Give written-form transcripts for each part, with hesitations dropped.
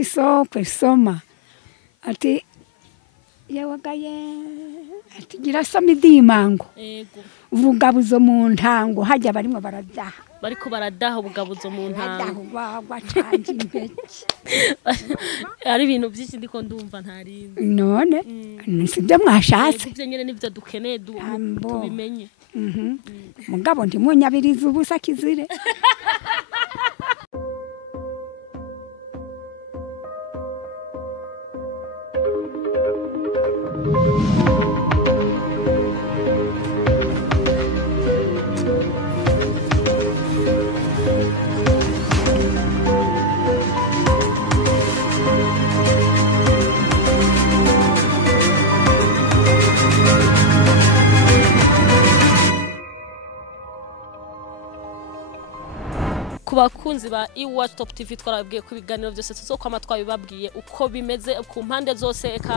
isoko isoma ati yewagaye ati girasoma idimango ubugabuzo mu ntango hajya barimo baradaha bariko baradaha ubugabuzo mu ntango bagwacanje impeke ari ibintu byinshi ndiko ndumva ntari none sibyo mwashatse ibyo nyene nivyo dukeneye tubimenye mugabo ntimunyabiriza ubusa kizire bakunzi ba iWatch Top TV twarabwiye ku biganiro byose tuzokwama twabibabwiye uko bimeze ku mpande zose eka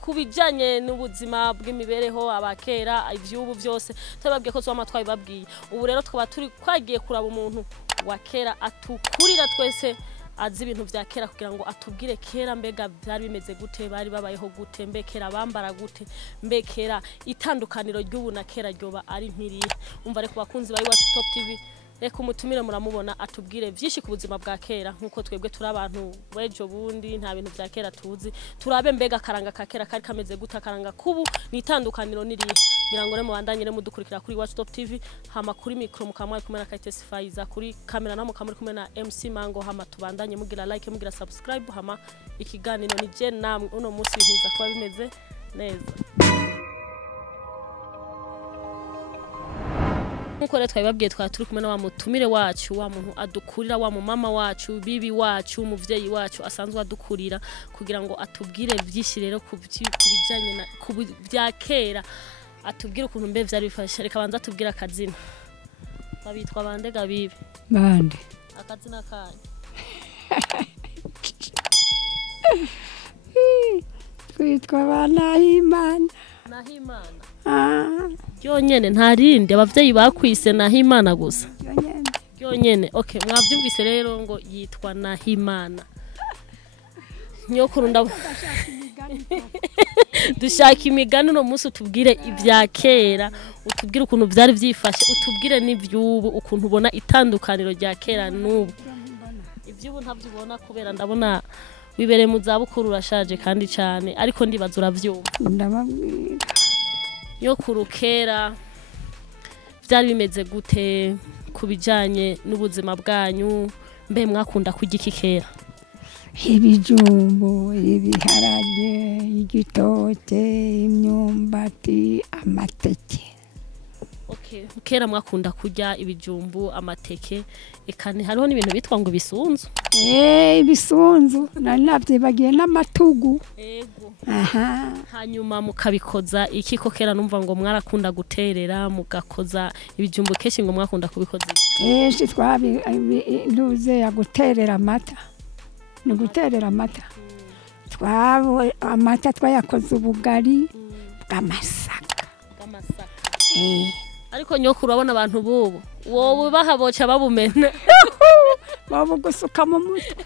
kubijanye n'ubuzima bw'imibereho abakera ivyubu byose twababwiye ko twama twabibabwiye ubu rero twaba turi kwagiye kuraba umuntu wa kera atukurira twese azi ibintu vya kera kugira ngo atubwire kera mbega byari bimeze gute bari babayeho gute mbekera bambara gute mbekera itandukaniro ry'ubu na kera ryoba ari mpiriye umva reko bakunzi ba iWatch Top TV reka umutumire muramubona atubwire vyinshi ku buzima bwa kera nkuko twebwe turi abantu wejo bundi nta bintu vya kera tuzi turabe mbega karanga ka kera kari kameze guta karanga kubu nitandukaniro niriye ngira ngo remo bandanyire mudukurikira kuri Watch Top TV hama kuri micro mukamwa kumena ka testifyiza kuri kamera namo kamuri kumena MC Mango hama tubandanye mugira like mugira subscribe hama ikiganiro ni je namwe uno munsi bihiza kuba bimeze neza nkuko rero twabibabwiye turi kumwe na wa mutumire wacu wa muntu adukurira wa mu mama wacu bibi wacu umuvyeyi wacu asanzwe adukurira kugira ngo atubwire vyinshi rero kubijanye na bya kera atubwire ukuntu mbe vyari bifashe reka banza atubwire akazina babitwa bandega bibi bande akazina kanye kwitwa banahimana nahimana Yonyene ntarinde abavyeyi bakwise Nahimana gusa. Yonyene. Okay, mwavyumvise rero ngo yitwa Nahimana. Nyokuru ndabo. Dushaka imigani no munsi utubwire ibya kera, utubwire ukuntu byari byifashe, utubwire n'ivyubu ukuntu ubona itandukaniro rya kera n'ubu. Ivyubu ntavyubona kubera ndabona wibere mu zabukuru urashaje kandi cyane ariko ndibaza uravyumva. Ndababwira. Nyokuru kera byari bimeze gute kubijanye n'ubuzima bwanyu mbe mwakunda kurya iki kera? Ibijumbu, ibiharage, igitoke, imyumbati, amateke. Okay, kera mwakunda kurya ibijumbu, amateke, ekane hariho n'ibintu bitwa ngo bisunzu. Ibisunzu, navyibagiye n'amatugu. Ego. Aha. Hanyuma mukabikoza iki ko kera numva ngo mwarakunda guterera mugakoza ibijumbu keshi ngo mwakunda kubikoza. Keshi nduze ya guterera amata. Ni guterera amata. Twabo amata twayakoze ubugari bw'amasaka. Ariko nyokuru abona abantu bubu wowe bahaboca babumena. Babo gusuka mu mutwe.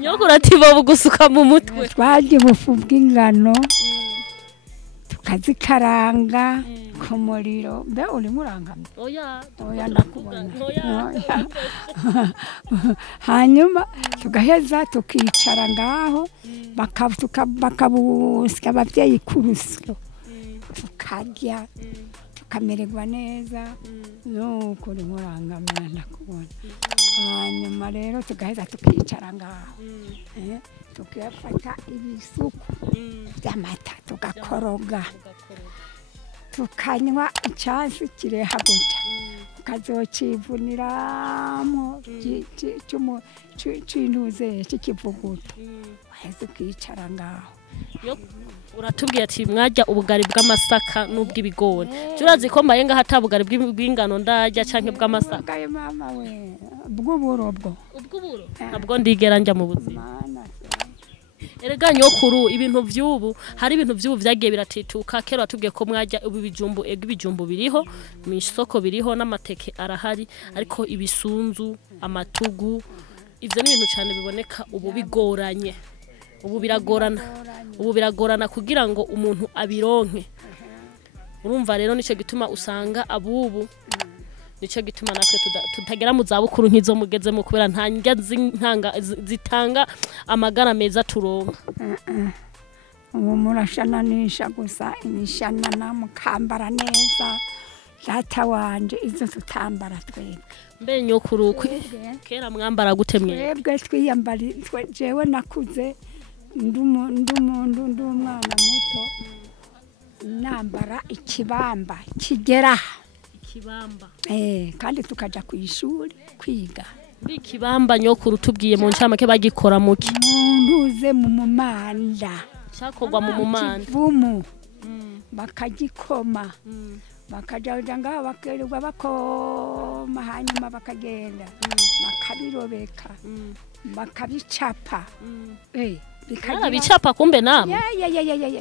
Nyokuru ati babo gusuka mu mutwe. Twaje bufu bw'ingano. Tukazikaranga ku muriro. Mbe uri murangamye? Oya ndakubona. Hanyuma tugaheza tukicara ngaho bakabusika abavyeyi kurusyo. Tukarya tukamererwa neza nuko uri murangamye ndakubona. Hanyuma rero tugaheza tukicara ngaho. Tukafata ibisuku by'amata tugakoroga tukanywa icyansi kireha gutya ukazokivuniramo cy'intuze cy'ikivuguto waheze ukicara ngaho. Uratubwiye ati mwajya ubugari bw'amasaka n'ubw'ibigori. Turazi ko mbaye ngaha atabugari bw'ingano ndajya canke bw'amasaka. Gaye mama we bw'uburo bwo. Ubw'uburo ntabwo ndigera njya mu buzima. Erega nyokuru ibintu vy'ubu hari ibintu vy'ubu vyagiye biratituka kera watubwiye ko mwajya ibijumbu ibijumbu biriho mu isoko biriho n'amateke arahari ariko ibisunzu amatugu ivyo ni ibintu cyane biboneka ubu bigoranye ubu biragorana kugira ngo umuntu abironke urumva rero nico gituma usanga abubu nico gituma natwe tutagera mu zabukuru nkizo mugezemo kubera nta ndya zitanga amagara meza turonka ubu murashananisha gusa imishanana mukambara neza data wanje izo tutambara twebwe mbe nyokuru kera mwambara gute mwe twebwe twiyambari jewe nakuze ndumwana muto nambara ikibamba kigera kandi tukaja ku ishuri kwiga ikibamba nyokuru tubwiye mu ncamake bagikora muki ntuze mu mumanda cyakorwa mu mumanda vumu bakagikoma bakajaja ngaho bakerirwa bakoma hanyuma bakagenda bakabirobeka bakabicapa bicapa kumbe namwe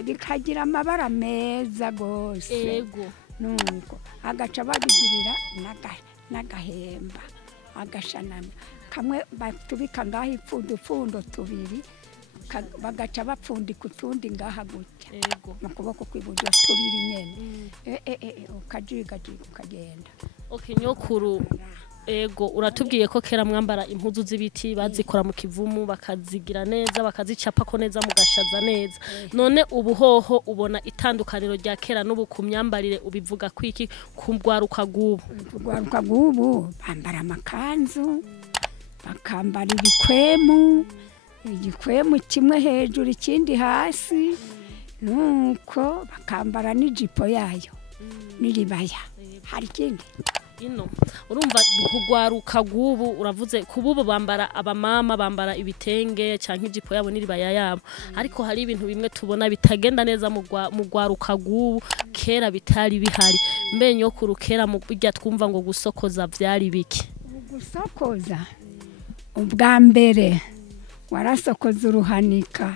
bikagira amabara meza gose yego nuko agaca babigirira n'agahemba agashanana kamwe batubika ngaho ipfundo tubiri bagaca bapfundika utundi ngaha gutya mu kuboko kw'iburyo tubiri nyene ukajigajiga ukagenda nyokuru ego uratubwiye ko kera mwambara impuzu z'ibiti bazikora mu kivumu bakazigira neza bakazicapa ko neza mugashaza neza none ubu hoho ubona itandukaniro rya kera n'ubu ku myambarire ubivuga kwiki kugwaruka gubu bambara amakanzu bakambara igikwemu kimwe hejuru ikindi hasi nuko bakambara n'ijipo yayo n'iribaya hari ikindi ino urumva kugwaruka gubu uravuze kububu bambara abamama bambara ibitenge canke ijipo yabo n'iribaya yabo ariko hari ibintu bimwe tubona bitagenda neza mu gwaruka gubu kera bitari bihari mbe nyokuru kera mu bijya twumva ngo gusokoza vyari biki gusokoza ubwa mbere warasokoza uruhanika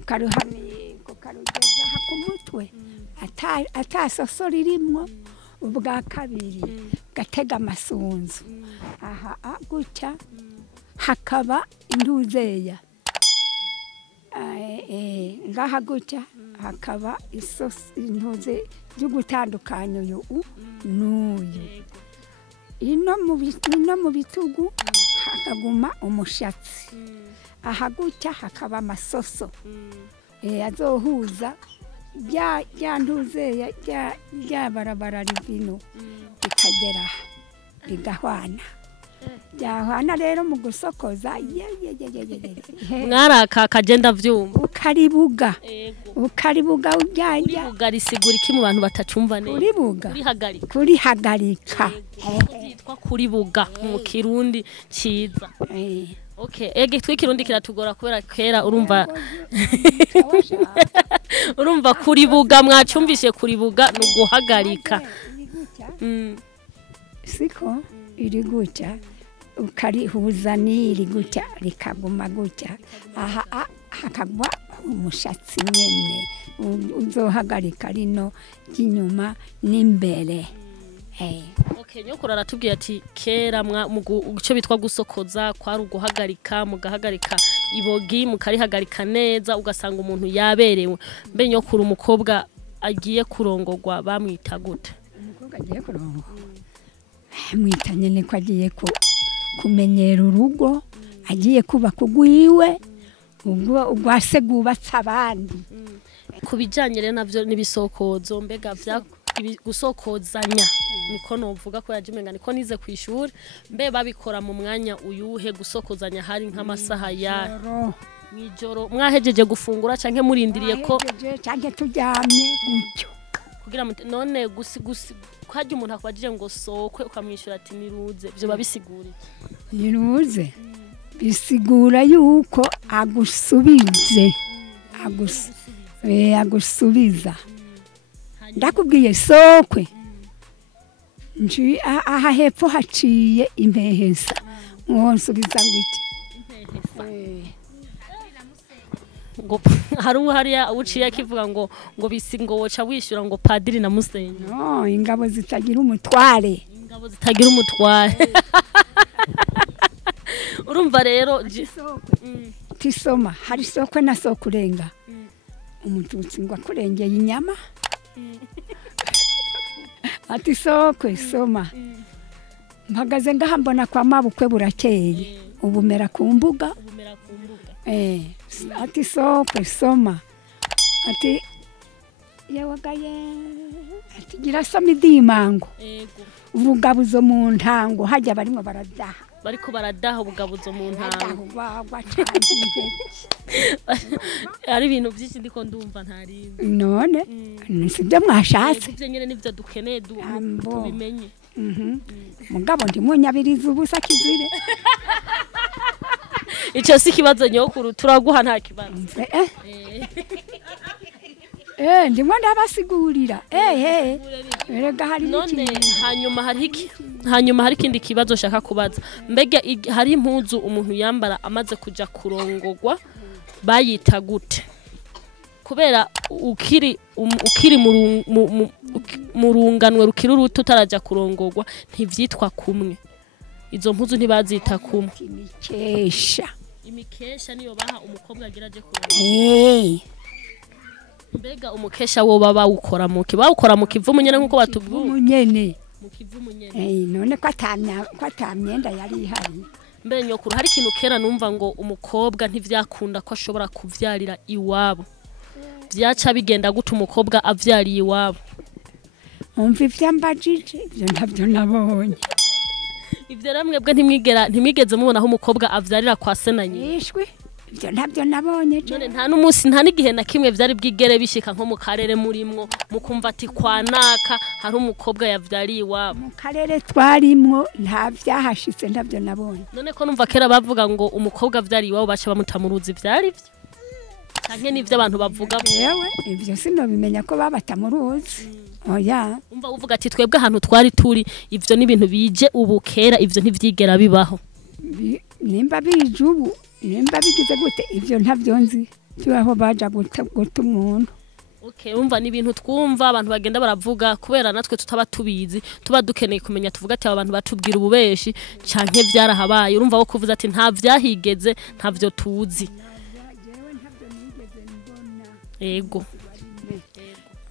ukaruhanika ukarugeza ku mutwe atasoso ririmwo ubwa kabiri gatega amasunzu aha gutya hakaba induzeya ngaha gutya hakaba intuze byo gutandukanya uyu n'uyu ino mu bitugu hakaguma umushatsi aha gutya hakaba amasoso azohuza bya ntuzeya bya barabara rivino bikagera bigahwana byahwana rero mu gusokoza mwaraka kagenda vyumva ukaribuga ujyanya risigura iki mu bantu batacumva neza kurihagarika byitwa kuribuga mu kirundi ciza ege twikirundi kiratugora kubera kera urumva kuribuga mwacumvishe kuribuga no guhagarika siko iri gutya ukarihuza n'iri gutya rikaguma gutya aha hakagwa umushatsi nyene uzohagarika rino ry'inyuma n'imbere nyokuru aratubwiye ati kera icyo bitwa gusokoza kwari uguhagarika mugahagarika ibogi mukarihagarika neza ugasanga umuntu yaberewe mbe nyokuru umukobwa agiye kurongorwa bamwita gute umukobwa agiye kurongorwa mwita nyene ko agiye kumenyera urugo agiye kubaka bwiwe ugwase gubatse abandi kubijanye rero navyo nibisokozo mbega vya gusokozanya niko novuga ko yajimenga niko nize kwishuri mbe babikora mu mwanya uyuhe gusokozanya hari nk'amasaha ya mwijoro mwahejeje gufungura canke murindiriye ko canke turyamye gutyo kugira none kwaje umuntu akwajije ngo sokwe ukamwishura ati niruze byo babisigura niruze bisigura yuko agusubiza ndakubwiye sokwe nji aha hepfo haciye impehesa mwonsubiza ngwiki ngo hariya uciye akivuga ngo bisingo woca wishura ngo padiri na musenyi no ingabo zitagira umutware urumva rero tisoma hari soko na soko kurenga umututsi ngo akurengeye inyama ati soko isoma mpagaze ngaha mbona kwa mabukwe burakeye ubumera ku mbuga ati soko isoma ati yawagaye ati gira soma idimango ubugabuzo mu ntango hajya barimo baradaha bariko baradaha ubugabuzo mu ntango ari ibintu byinshi ndiko ndumva ntarindi none sibyo mwashatse ibyo nyene nivyo dukeneye tubimenye mugabo ndimunyabiriza ubusa kizire ico si kibazo nyokuru turaguha nta kibazo ndimo ndabasigurira erega hari none hanyuma hari ikindi kibazo shaka kubaza mbega hari impuzu umuntu yambara amaze kuja kurongogwa bayita gute kubera ukiri mu runganwe rukiri uruto utaraja kurongogwa ntivyitwa kumwe izo mpuzu ntibazita kumwe imikesha niyo baha umukobwa ageraje kurongogwa mbega umukesha wo baba ukora mu kivumu nyene nkuko batubwiye mu kivumu nyene none ko atamyenda yari ihari mbere nyokuru hari ikintu kera numva ngo umukobwa ntivyakunda ko ashobora kuvyarira iwabo vyaca bigenda gute umukobwa avyariye iwabo umva ivyambajije ivyo ntabyo nabonye ivyo ramwebwe ntimwigeze mubona aho umukobwa avyarira kwa senanye ishwi ivyo ntabyo nabonye none nta n'umunsi nta n'igihe na kimwe vyari bwigere bishika nko mu karere murimwo mukumva ati kwa naka hari umukobwa yavyariye iwabo mu karere twarimwo nta vyahashitse ntabyo nabonye none ko numva kera bavuga ngo umukobwa avyariye iwabo baca bamutamuruzi vyari vyo canke nivyo abantu bavuga yewe ivyo sinobimenya ko babatamuruzi oya umva uvuga ati twebwe ahantu twari turi ivyo n'ibintu bije ubu kera ivyo ntivyigera bibaho nimba bije ubu nimba bigize gute ivyo ntabyo nzi cyaho baja guta umuntu umva ni ibintu twumva abantu bagenda baravuga kubera natwe tutaba tubizi tuba dukeneye kumenya tuvuga ati abantu batubwira ububeshi canke vyarahabaye urumva wo kuvuza ati nta vyahigeze ntavyo tuzi ego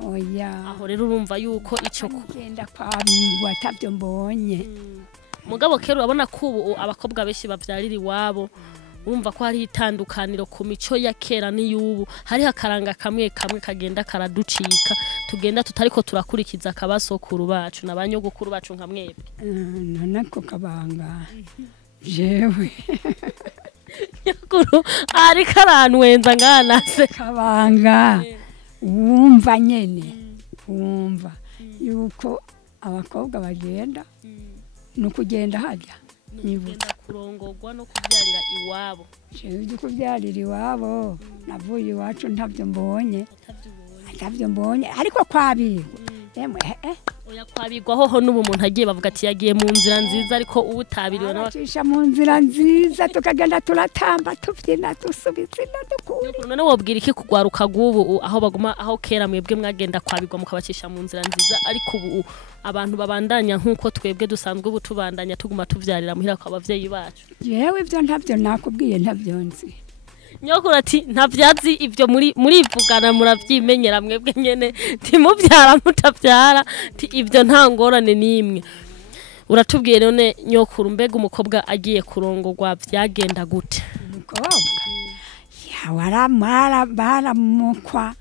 oya aho rero urumva yuko ico kugenda kwabigwa tabyo mbonye mugabo kera urabona ko ubu abakobwa benshi bavyarira iwabo urumva ko hari itandukaniro ku mico ya kera n'iyubu hari hakaranga kamwe kagenda karaducika tugenda tutariko turakurikiza akabasokuru bacu n'abanyogukuru bacu nka mwebwe nako kabanga jewe yakuru ari karanwenza ngana se kabanga wumva nyene wumva yuko abakobwa bagenda no kugenda hajya nibugenda kurongogwa no kubyarira iwabo cyo kubyarira iwabo navuye iwacu ntabyo mbonye ariko kwabirwa yemwe oya kwabirwa hoho n'ubu umuntu agiye bavuga ati yagiye mu nzira nziza ariko ubu utabiriwe n'abacisha mu nzira nziza tukagenda turatamba tuvyina dusubitsina dukuri none wobwira iki kugwaruka gubu aho baguma aho kera mwebwe mwagenda kwabirwa mukabacisha mu nzira nziza ariko ubu abantu babandanya nkuko twebwe dusanzwe ubu tubandanya tuguma tuvyarira muhira kwa bavyeyi bacu yewe ivyo ntabyo nakubwiye ntabyo nzi nyokuru ati ntavyazi ivyo muri ivugana muravyimenyera mwebwe nyene timuvyara mutavyara ivyo nta ngorane nimwe uratubwiye none nyokuru mbega umukobwa agiye kurongogwa vyagenda gute umukobwa yawaramara baramukwa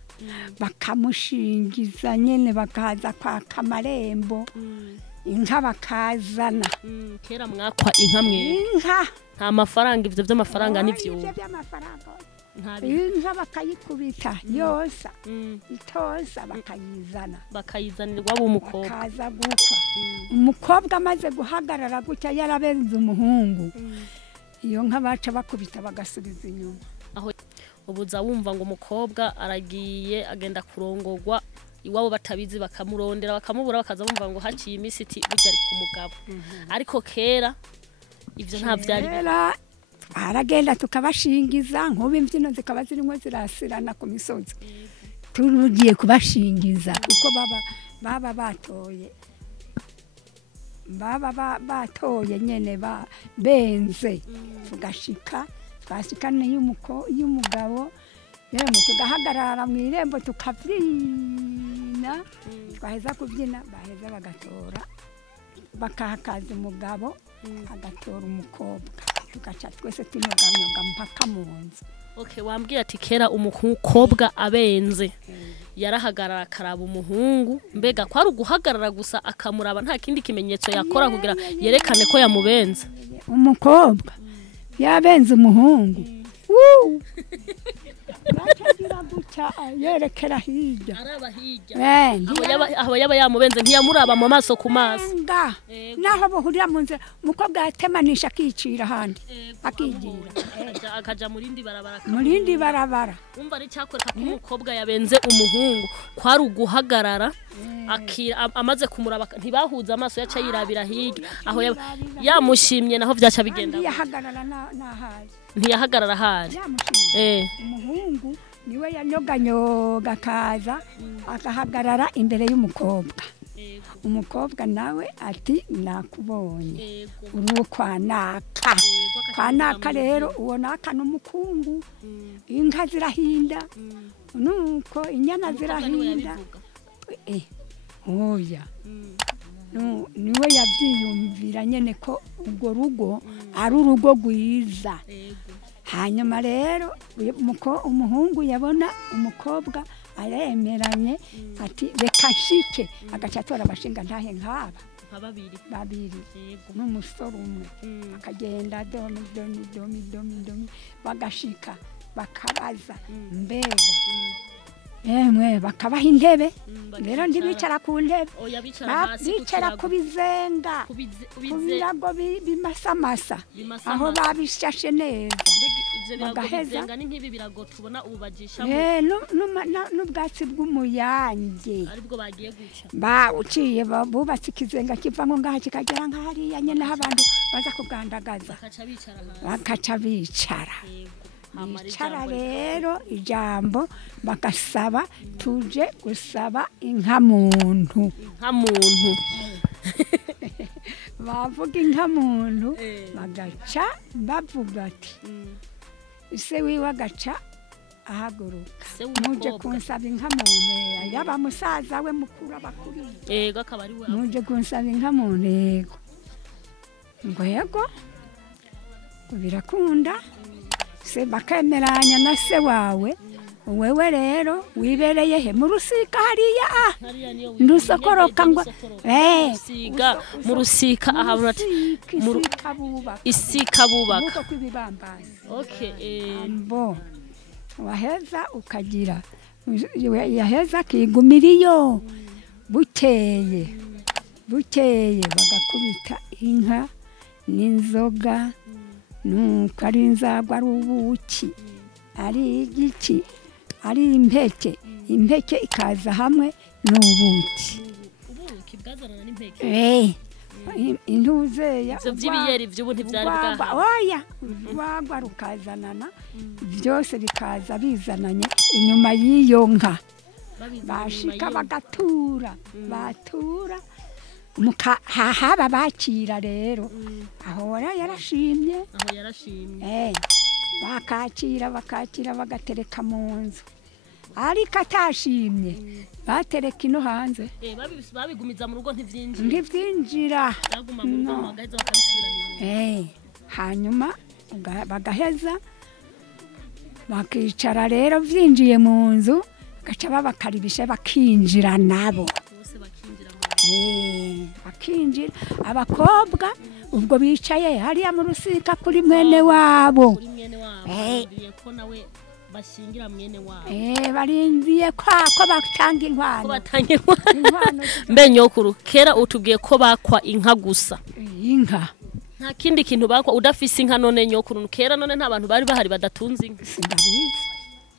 bakamushingiza nyene bakaza kwa kamarembo inka bakazana kera mwakwa inka inka nta mafaranga ivyo vy'amafaranga n'ivyo inka bakayikubita yosa itosa bakayizanirwa b'umukobwa bakaza gukwa umukobwa amaze guhagarara gutya yarabenze umuhungu iyo nka baca bakubita bagasubiza inyuma aho ubuza wumva ngo umukobwa aragiye agenda kurongogwa iwabo batabizi bakamurondera bakamubura bakaza bumva ngo haciye imisi iti burya ari ku mugabo ariko kera ivyo nta vyari aragenda tukabashingiza nkuba imbyino zikaba zirimo zirasirana ku misozi turugiye kubashingiza kuko baba batoye baba batoye nyene benze tugashika twashikana y'umugabo yemwe tugahagarara mu irembo tukabyina twaheza kubyina baheza bagatora bakahakaza umugabo agatora umukobwa tugaca twese tunoganyoga mpaka mu nzu. Okay, wambwira ati kera umukobwa abenze yarahagarara akaraba umuhungu, mbega kwari uguhagarara gusa akamuraba nta kindi kimenyetso yakora kugira yerekane ko yamubenze? Umukobwa yabenze umuhungu batagira guca yerekera hirya araba hirya aho yaba yamubenze ntiyamuraba mu maso ku maso naho bohurira mu nzira umukobwa yatemanisha akicira handi akigira akaja murindi barabara umva ari cyakwereka ko umukobwa yabenze umuhungu kwari uguhagarara amaze kumuraba ntibahuza amaso yaca yirabira hirya aho yamushimye naho vyaca bigenda yahagarara nahaye ntiyahagarara hari umuhungu niwe yanyoganyoga kaza akahagarara imbere y'umukobwa. Umukobwa nawe ati nakubonye uruwo kwa naka rero uwo naka n'umukungu inka zirahinda nuko inyana zirahinda oya niwe yabyiyumvira nyene ko urwo rugo ari urugo rwiza. Hanyuma rero umuhungu yabona umukobwa aremeranye ati reka nshike agaca atora abashinga ntahe nk'aba babiri n'umusore umwe akagenda domi bagashika bakabaza mbega emwe bakabaha intebe rero ndibicara ku ntebe bicara ku bizenga ku birago bimasamasa aho babishashe neza bagaheza nk'ibi birago tubona ubajisha n'ubwatsi bw'umuyange aribwo bagiye guca bawuciye bubatse ikizenga kivamo ngaha kikagera nk'ahariya nyene abantu baza kugandagaza bakaca bicara rero ijambo bagasaba tuje gusaba inka muntu bavuga inka muntu bagaca bavuga ati ise wiwe agaca ahaguruka muje kunsaba inka muntu yaba musaza we mukuru abakuriye akaba ari we muje kunsaba inka muntu ngo yego birakunda se bakemeranya na se wawe wewe rero wibereye he mu rusika hariya ndusokoroka ngo mu rusika ahantu ati isika bubaka bo waheza ukagira yaheza kigumiriyo bukeye bagakubita inka n'inzoga nuko ari inzagwa ari ubuki ari igiki ari impeke ikaza hamwe n'ubuki bwazanana n'impeke intuzeya ivyo vy'ibiyeri vy'ubu ntivyari bwahawe oya urwagwa rukazanana byose bikaza bizananye inyuma y'iyo nka bashika bagatura batura haba bakira rero aho yarashimye bakakira bagatereka mu nzu ariko atashimye batereka ino hanze babigumiza mu rugo ntivyinjira hanyuma bagaheza bakicara rero vyinjiye mu nzu gaca babakaribisha bakinjira nabo bakinjira abakobwa ubwo bicaye hariya mu rusika kuri mwene wabo bashingira mwene wabo barindiye ko batanga inkwano mbe nyokuru kera utubwiye ko bakwa inka gusa inka nta kindi kintu bakwa udafise inka none nyokuru kera none nta bantu bari bahari badatunze inka sindabizi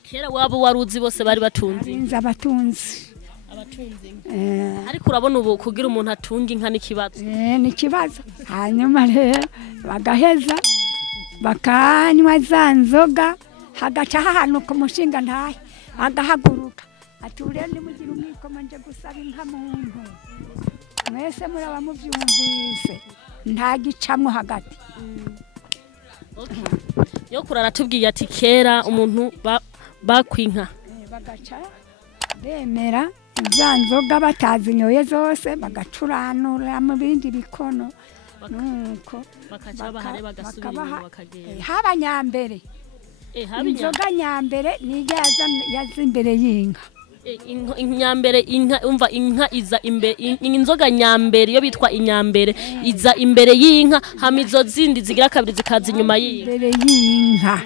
kera wabo waruzi bose bari batunze inka abatunzi ariko urabona ubu kugira umuntu atunga inka n'ikibazo n'ikibazo hanyuma rero bagaheza bakanywa za nzoga hagaca ahantu ku mushinga ntahe agahaguruka ati urende mugira umwikoma nje gusaba inka muntu mwese muraba muvyumvise nta gicamwo hagati. Nyokuru aratubwiye ati kera umuntu bakwinka bagaca bemera za nzoga batazinyoye zose bagacuranura mu bindi bikono nuko bakaca bahare bagasubira bakagenda haba nyambere inzoga nyambere ni yaza imbere y'inka inyambere inka umva inka iza imbere inzoga nyambere yo bitwa inyambere iza imbere y'inka hamizo zindi zigira kabiri zikaza inyuma y'inka imbere y'inka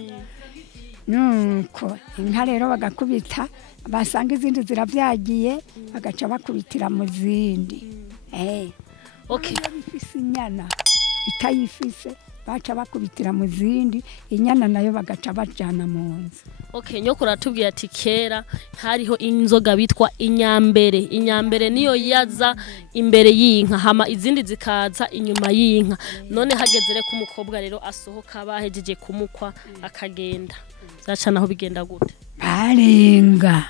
nuko inka rero bagakubita basanga izindi ziravyagiye bagaca bakubitira mu zindi okay ifise inyana itayifise baca bakubitira mu zindi inyana nayo bagaca bajana mu nzu. Okay nyokuru aratubwiye ati kera hariho inzoga bitwa inyambere niyo yaza imbere y'inka hama izindi zikaza inyuma y'inka none hagezere ko umukobwa rero asohoka bahejeje kumukwa akagenda zaca naho bigenda gute barenga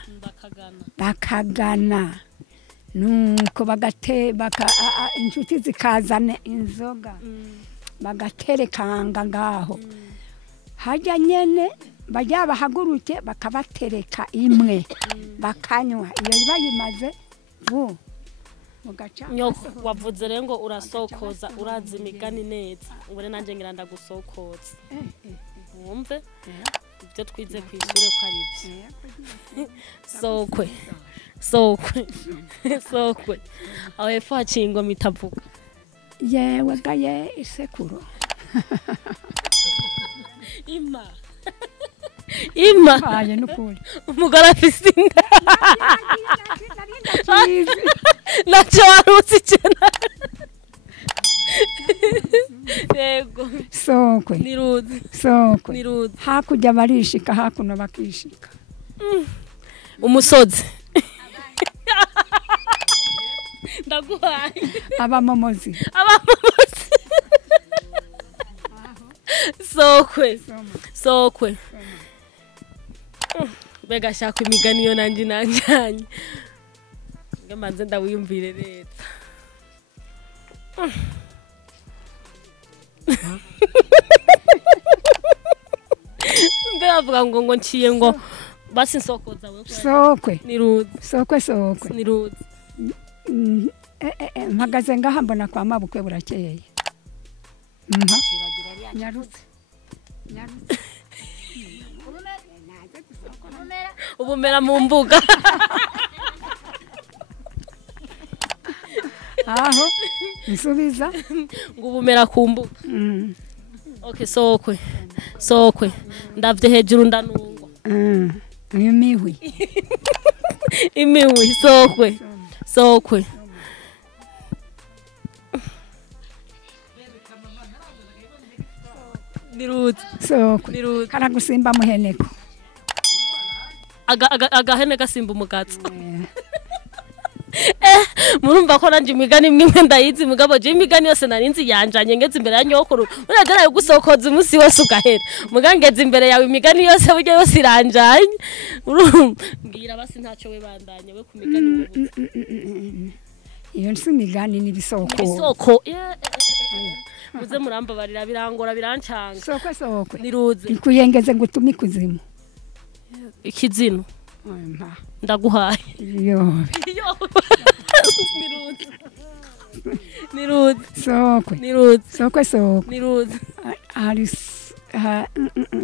bakagana nuko inshuti zikazana inzoga bagaterekanga ngaho hajya nyene bajya bahaguruke bakabatereka imwe bakanywa iyo bayimaze mugaca nyoko wavuze rero ngo urasokoza urazi imigani neza ubure nanje ngira ndagusokoza wumve ibyo twize kwishure ko ari byo sokwe aho hepfo haciye ingoma itavuga yewe gaye isekuro ima haye nukuri umugore afise inda naco waruzi cyane yego sokwe niruzi hakurya barishika hakuno bakishika umusozi ndaguhaye abamomozi sokwe bega shaka imigani yo nanjanye ngamanze ndawiyumvire neza ndavuga ngo nciye ngo basi nsokoza wewe sokwe niruzi sokwe mpagaze ngaha mbona kwa mabukwe burakeye nyarutse ubumera mu mbuga aho nsubiza ngo ubumera ku mbuga okay sokwe ndavye hejuru ndanungwa imihwi sokwe niruzi karagusimba muheneko agahene gasimba umugatso murumva ko nanje imigani imwe ndayizi mugabo je imigani yose narinzi yanjanye ngeze imbere ya nyokuru uragera yo gusokoza umunsi wose ugahera mugangeze imbere yawe imigani yose buryo yose iranjanye mbwira basi ntaco we bandanye we ku migani iyo nsi migani ni bisoko muze muramba barira birangora birancanga sokwe niruzi ikuyengeze ngutume kuzimu ikizino ndaguhaye niruzi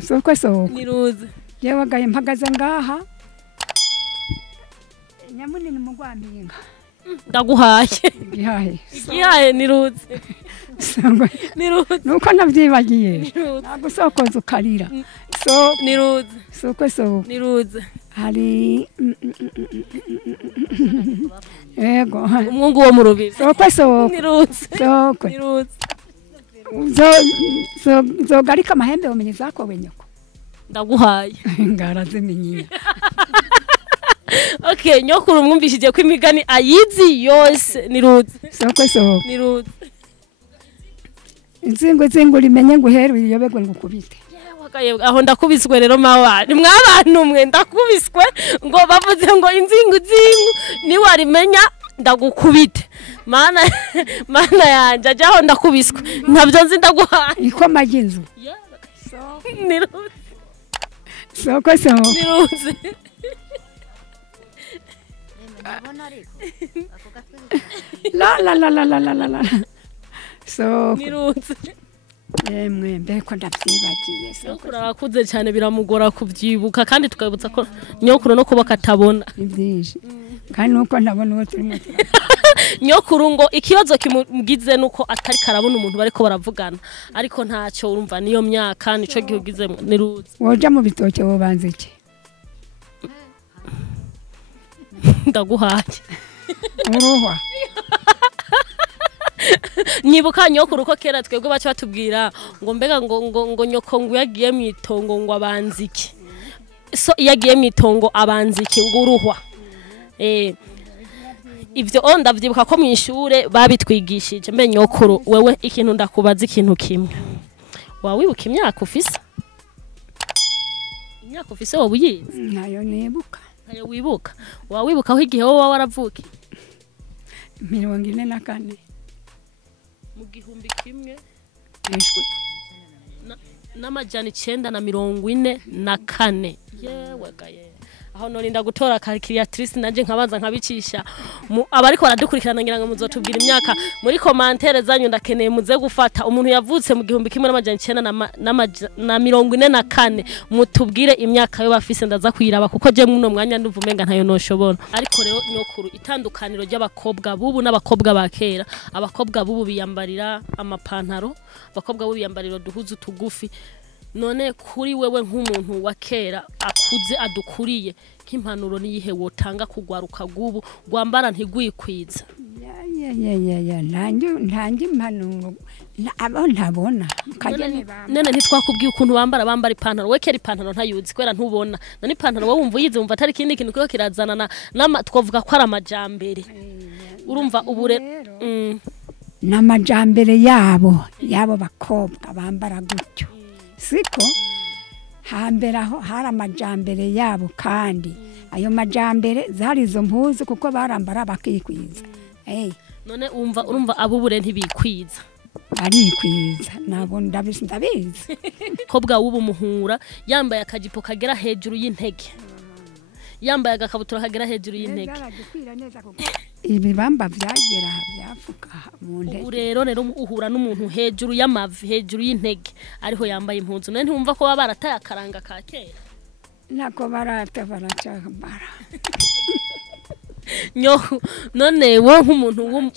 sokwe niruzi yewe gaye mpagaze ngaha nyamunini mugwaminga ndaguhaye igihaye niruzi nuko navyibagiye nagusokoza ukarira niruzi sokwe niruzi hari yego umwungu wo mu rubibi niruzi zogarika amahembe umenye zakowe nyoko ndaguhaye ngarazimenye okay nyokuru mwumvishije ko imigani ayizi yose niruzi niruzi inzingo limenye nguheru iyobegwe ngukubite aho ndakubiswe rero mawani mwabantu mwe ndakubiswe ngo bavuze ngo inzingu ni warimenya ndagukubite mana yanje ajaho ndakubiswe ntabyo nzi ndaguhaye iko majinzu niruze soko niruze la soko niruze emwe mbeko ndavyibagiye soko urakuze cyane biramugora kubyibuka kandi tukabutsa ko nyokuru no kuba katabona ivyinshi kandi nuko ndabona uwo turimo nyokuru ngo ikibazo kimugize nuko atari karabona umuntu bariko baravugana ariko ntacyo urumva niyo myaka nico gihugize niruze woja mu bitoke wobanze iki ndaguhaye uruhwa nyibuka nyokuru ko kera twebwe bacu batubwira ngo mbega ngo nyoko ngo yagiye mu itongo ngo abanziki so yagiye mu itongo abanziki ngo uruhwa ivyo ndavyibuka ko mu ishure babitwigishije mbe nyokuru wewe ikintu ndakubaza ikintu kimwe wawibuka imyaka ufise wobuyizi nayo nibuka nayo wibuka wawibuka aho igihe wowe waravuki 44 mu gihumbi kimwe n'amajana 944 yewe gaye aho norinda gutora calculatrice nanje nkabanza nkabicisha abariko baradukurikirana ngira ngo muzotubwira imyaka muri commentaire zanyu ndakeneye muze gufata umuntu yavutse mu gihumbi kimwe n'amajana 944 mutubwire imyaka yo bafise ndaza kwiraba kuko je muno mwanya nduvumenga ntayo noshobora ariko rero nyokuru itandukaniro ry'abakobwa bubu n'abakobwa bakera abakobwa bubu biyambarira amapantaro abakobwa bubu biyambarira duhuzu tugufi none kuri wewe nk'umuntu wa kera akuze adukuriye nk'impanuro niyihe wotanga kugwaruka gubu gwambara ntigwikwiza ya ntange impanuro abo ntabona none ntitwakubwiye ukuntu bambara ipantaro we kera ipantaro ntayuzi kwera ntubona none ipantaro wowe wumva uyize wumva atari kindi kintu kiko kirazana twavuga ko ari amajambere urumva ubure n'amajambere yabo bakobwa bambara gutyo siko hambere aho hari amajambere yabo kandi ayo majambere zari izo mpuzu kuko barambara bakikwiza none urumva abubure ntibikwiza arikwiza nabo ndabizi kobwa wubu muhura yambaye akajipo kagera hejuru y'intege yambaye agakabutura kagera hejuru y'intege ibibamba vyagera byafuka mu ndege ubu rero uhura n'umuntu hejuru y'amavi hejuru y'intege ariho yambaye impunzu none ntumva ko baba barataye akaranga ka kera nako baracambara none wo nk'umuntu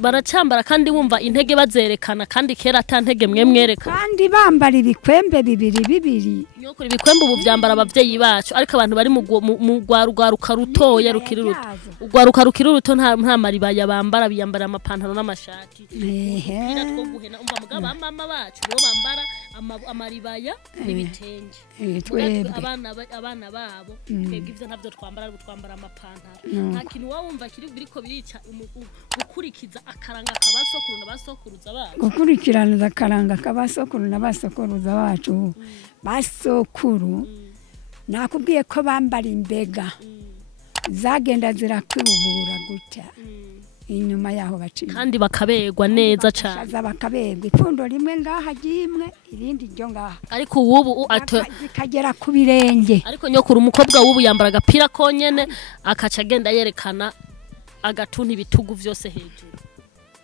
baracambara kandi wumva intege bazerekana kandi kera atantege mwerekana kandi bambara ibikwembe bibiri nyokuri ibikwembe ubu byambara abavyeyi bacu ariko abantu bari mu rwaruka rutoya rukiri ruto urwaruka rukiri ruto nta maribaya bambara biyambara amapantaro n'amashati two guhena umva mugaba mama bacu bo bambara amaribaya n'ibitenge abana babo twebwe ivyo ntavyo twambara gutwambara amapantaro nta kintu wumva kiri biriko birica gukurikiza akaranga kabasokuru n'abasokuruza bacu gukurikirana akaranga kabasokuru n'abasokuruza bacu basokuru nakubwiye ko bambara imbega zagenda zirakwibura gutya inyuma yaho baciye kandi bakabegwa neza cyane bakabegwa ipfundo rimwe ngaha gimwe irindi ryo ngaha ariko ubu zikagera ku birenge ariko nyokuru umukobwa wubu yambara agapira konyene akaca agenda yerekana agatunta ibitugu vyose hejuru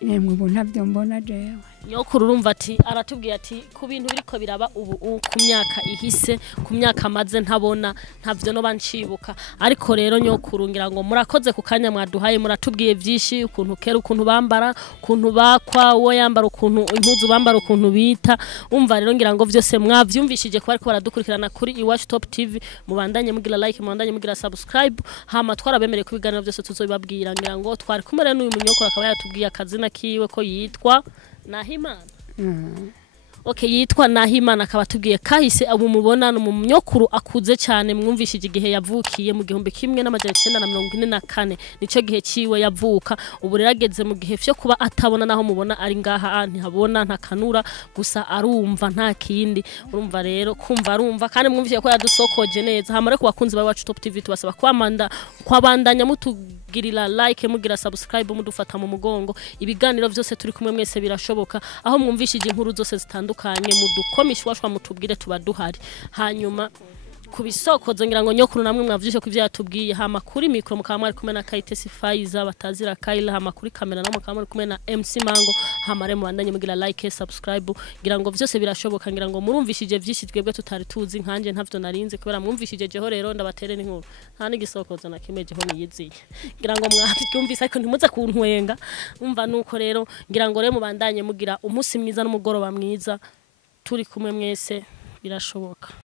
nemwe ubu ntabyo mbona jewe nyokuru urumva ati aratubwiye ati ku bintu biriko biraba ubu ku myaka ihise ku myaka maze ntabona ntavyo no bancibuka ariko rero nyokuru ngira ngo murakoze ku kanya mwaduhaye muratubwiye vyinshi ukuntu kera ukuntu bambara ukuntu bakwa wo yambara ukuntu impuzu bambara ukuntu bita umva rero ngira ngo vyose mwavyumvishije ko ariko baradukurikirana kuri Iwacu Top TV mubandanye mugira like mubandanye mugira subscribe hama twarabemereye kubiganira vyose tuzobibabwira ngira ngo twari kumwe rero n'uyu munyokuru akaba yatubwiye akazina kiwe ko yitwa Nahimana Okay yitwa Nahimana akaba tubwiye kahise abo mubona no mu myokuru akuze cyane mwumvishije igihe yavukiye mu gihumbi kimwe n'amajana 944 nico gihe ciwe yavuka ubu rerageze mu gihe fyo kuba atabona naho mubona ari ngaha ntihabona nta kanura gusa arumva nta kindi urumva rero kumva arumva kandi mwumvishije ko yadusokoje neza hamare ku bakunzi ba Iwacu Top TV tubasaba kwabandanya mutugirira like mugira subscribe mudufata mu mugongo ibiganiro byose turi kumwe mwese birashoboka aho mwumvishije inkuru zose zitandukanye mudukomishwashwa mutubwire tubaduhari hanyuma kubisokozo ngira ngo nyokuru namwe mwavyishe kuvya atubwiye hama kuri micro mukaba ari kumwe na Kayitesi Faiza batazira Kayila hama kuri kamera no mukaba ari kumwe na MC Mango hama re mubandanye mugira like subscribe ngira ngo vyose birashoboka ngira ngo murumvishije vyinshi twebwe tutari tuzi nkanje ntavyo narinze kubera mwumvishije jeho rero ndabatere n'inkuru nta n'igisokozo na kimwe jeho niyiziye ngira ngo mwavyumvise ariko ntimuze kuntwenga umva nuko rero ngira ngo re mubandanye mugira umunsi mwiza n'umugoroba mwiza turi kumwe mwese birashoboka